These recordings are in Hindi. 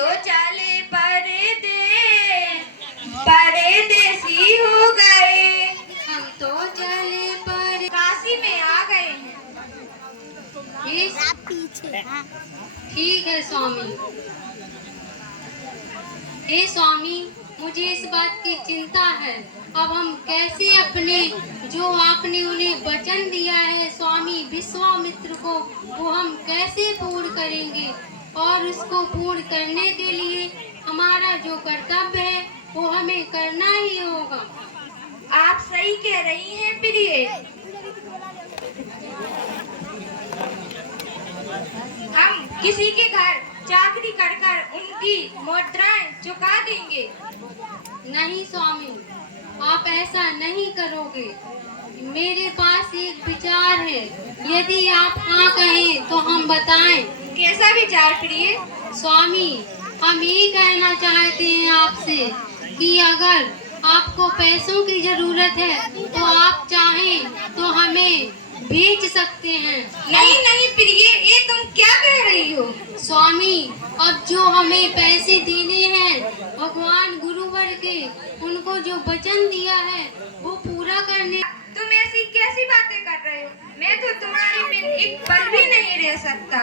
तो चले परदेसी हो गए, हम तो चले पर काशी में आ गए हैं। ठीक है स्वामी। हे स्वामी, मुझे इस बात की चिंता है। अब हम कैसे अपने जो आपने उन्हें वचन दिया है स्वामी विश्वामित्र को, वो हम कैसे पूर्ण करेंगे? और उसको पूर्ण करने के लिए हमारा जो कर्तव्य है वो हमें करना ही होगा। आप सही कह रही हैं प्रिय। हम किसी के घर चाकरी कर उनकी मुद्राएं चुका देंगे। नहीं स्वामी, आप ऐसा नहीं करोगे। मेरे पास एक विचार है, यदि आप हाँ कहें तो हम बताएं। कैसा विचार प्रिय? स्वामी, हम ये कहना चाहते हैं आपसे कि अगर आपको पैसों की जरूरत है तो आप चाहें तो हमें बेच सकते हैं। नहीं नहीं प्रिय, ये तुम क्या कह रही हो? स्वामी, अब जो हमें पैसे देने हैं भगवान गुरुवर के, उनको जो वचन दिया है वो पूरा करने। तुम ऐसी कैसी बातें कर रहे हो? मैं तो तुम्हारे बिन एक पल भी नहीं रह सकता।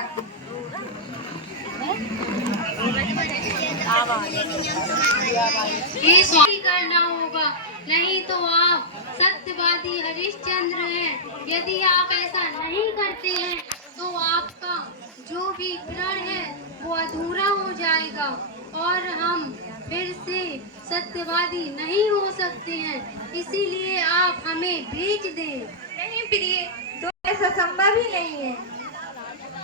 ये स्वामी करना होगा, नहीं तो आप सत्यवादी हरिश्चंद्र हैं। यदि आप ऐसा नहीं करते हैं तो आपका जो भी प्रण है वो अधूरा हो जाएगा और हम फिर से सत्यवादी नहीं हो सकते हैं। इसीलिए आप हमें भेज दें। नहीं प्रिय, तो ऐसा संभव ही नहीं है।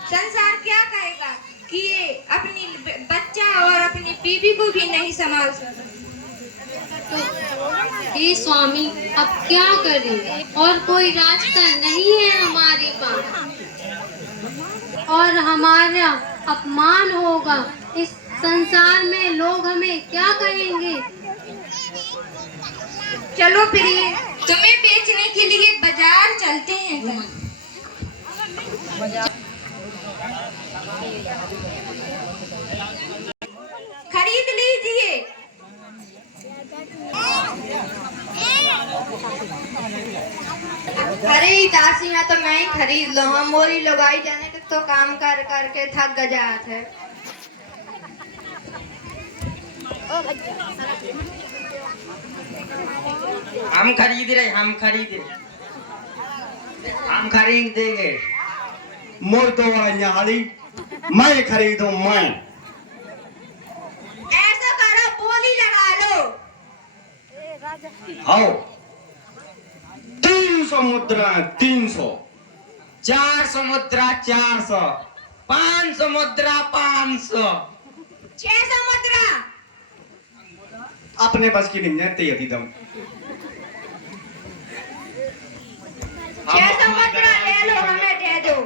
संसार क्या कहेगा कि ये अपनी बच्चा और अपनी बीवी को भी नहीं संभाल सकता। हे स्वामी, अब क्या करें? और कोई रास्ता नहीं है हमारे पास और हमारा अपमान होगा। इस संसार में लोग हमें क्या कहेंगे? चलो प्रिय, तुम्हें बेचने के लिए बाजार चलते हैं। खरीद लीजिए। अरे दासी है तो मैं ही खरीद लो। हम मोरी लगाई जाने तक तो काम कर करके थक गजात है। हम खरीद रहे, हम खरीद देंगे। मोर तो वाली मैं खरीदूं मैं। ऐसा करो, बोली लगा लो। आओ 300 मुद्रा 300, 400 मुद्रा 400, 500 मुद्रा 500, 600 मुद्रा। अपने बस की नहीं है तेरी दम। 600 मुद्रा ले लो, हमें दे दो।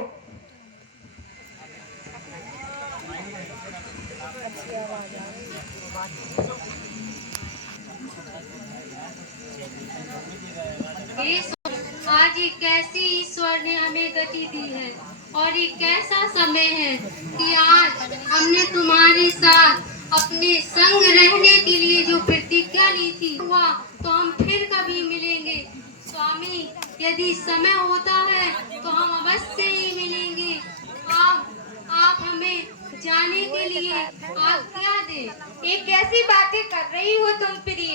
आज ये कैसी ईश्वर ने हमें गति दी है और ये कैसा समय है कि आज हमने तुम्हारे साथ अपने संग रहने के लिए जो प्रतिज्ञा ली थी हुआ तो हम फिर कभी मिलेंगे। स्वामी, यदि समय होता है तो हम अवश्य ही मिलेंगे। आप हमें जाने के लिए आज्ञा दें। ये कैसी बातें कर रही हो तुम प्रिय?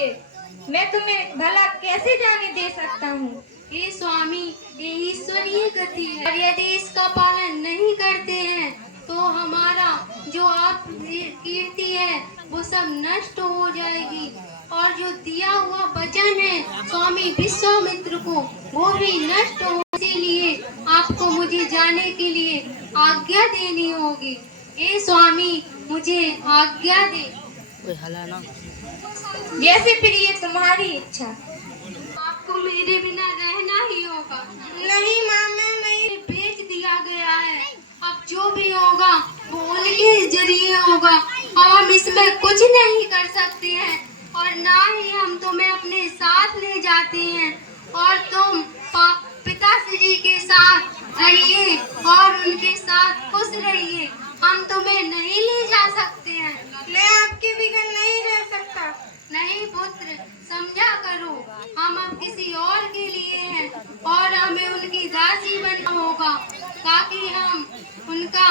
मैं तुम्हें भला कैसे जाने दे सकता हूँ? हे स्वामी, ये ईश्वरीय गति है और यदि इसका पालन नहीं करते हैं तो हमारा जो आप कीर्ति है वो सब नष्ट हो जाएगी और जो दिया हुआ वचन है स्वामी विश्वामित्र को वो भी नष्ट हो। इसीलिए आपको मुझे जाने के लिए आज्ञा देनी होगी। हे स्वामी, मुझे आज्ञा दे। जैसे प्रिय तुम्हारी इच्छा। आपको मेरे बिना रहना ही होगा। नहीं माँ, मैं नहीं। बेच दिया गया है, अब जो भी होगा वो उनके जरिए होगा। अब हम इसमें कुछ नहीं कर सकते हैं और ना ही हम तुम्हें अपने साथ ले जाते हैं और तुम पिताश्री के साथ रहिए और उनके साथ खुश रहिए। हम तुम्हें नहीं ले जा सकते हैं। मैं करना होगा ताकि हम उनका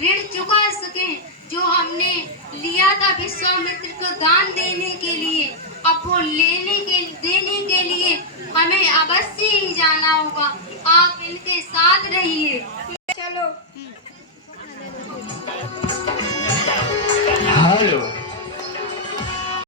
ऋण चुका सकें जो हमने लिया था विश्वामित्र को दान देने के लिए। अब वो देने के लिए हमें अवश्य ही जाना होगा। आप इनके साथ रहिए।